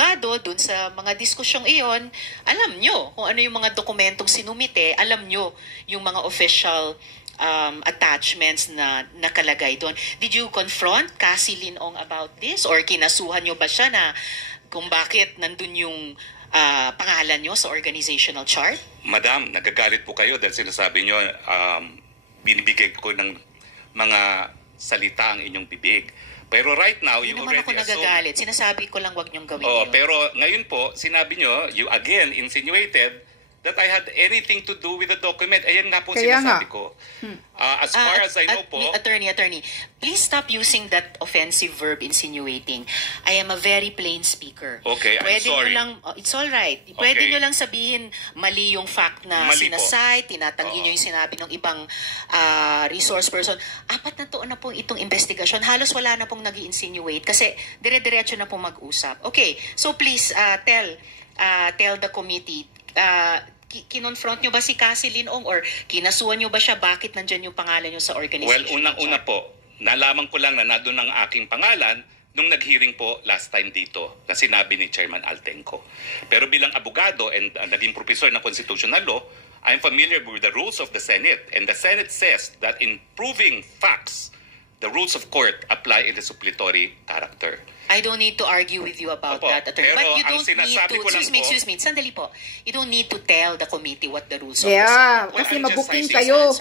abogado dun sa mga diskusyong iyon, alam nyo kung ano yung mga dokumentong sinumite, alam nyo yung mga official attachments na nakalagay doon. Did you confront Cassie Linong about this? Or kinasuhan nyo ba siya na kung bakit nandun yung pangalan nyo sa organizational chart? Madam, nagagalit po kayo dahil sinasabi nyo binibigay ko ng mga salita ang inyong bibig. Pero right now, you already assume. Hindi naman ako nagagalit. Sinasabi ko lang wag niyong gawin yun. Pero ngayon po, sinabi nyo, you again insinuated that I had anything to do with the document. Ayan nga po sinasabi ko. As far as I know po... Attorney, please stop using that offensive verb insinuating. I am a very plain speaker. Okay, I'm sorry. It's all right. Pwede nyo lang sabihin mali yung fact na sinasite, tinatanggi nyo yung sinabi ng ibang resource person. 4 na taon na pong itong investigasyon. Halos wala na pong nag-insinuate kasi dire-diretso na pong mag-usap. Okay, so please tell the committee, kinonfront nyo ba si Cassie Linong or kinasuhan nyo ba siya? Bakit nandyan yung pangalan nyo sa organization? Well, unang-una po, nalaman ko lang na nandun ang aking pangalan nung nag-hearing po last time dito na sinabi ni Chairman Altenco. Pero bilang abogado and naging professor ng constitutional law, I'm familiar with the rules of the Senate. And the Senate says that in proving facts, the rules of court apply in the suppletory character. I don't need to argue with you about that, attorney. But you don't need to, excuse me, sandali po. You don't need to tell the committee what the rules of the Senate. Kasi mabuking kayo.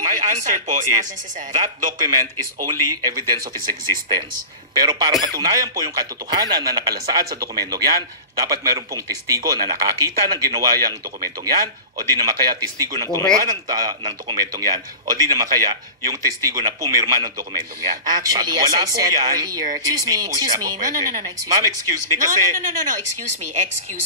My answer po is, that document is only evidence of its existence. Pero para patunayan po yung katotohanan na nakalasaad sa dokumentong yan, dapat meron pong testigo na nakakita ng ginawa yung dokumentong yan, o di naman kaya testigo ng gumawa ng dokumentong yan, o di naman kaya yung testigo na pumirma ng dokumentong yan. Actually, as I said earlier, excuse me, excuse me. Ma'am, excuse me kasi... No, excuse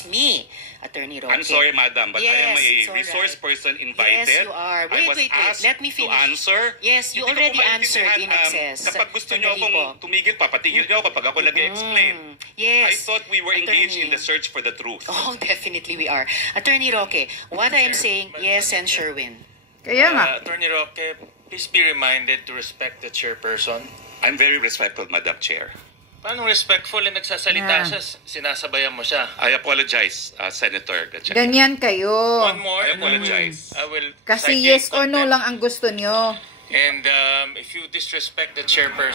me, Attorney Roque. I'm sorry, madam, but I am a resource person invited. Yes, you are. Wait, let me finish. To answer. Yes, you already answered in excess. Kapag gusto nyo akong tumigil, papatigil nyo kapag ako nag-explain. Yes. I thought we were engaged in the search for the truth. Oh, definitely we are. Attorney Roque, what I am saying, yes, and Sherwin. Kaya nga. Attorney Roque, please be reminded to respect the chairperson. I'm very respectful, Madam Chair. Paano respectful na nagsasalita siya, sinasabayan mo siya? I apologize, Senator Gatchalian. Ganyan kayo. One more. I apologize. I will Kasi yes or no lang ang gusto nyo. And if you disrespect the chairperson,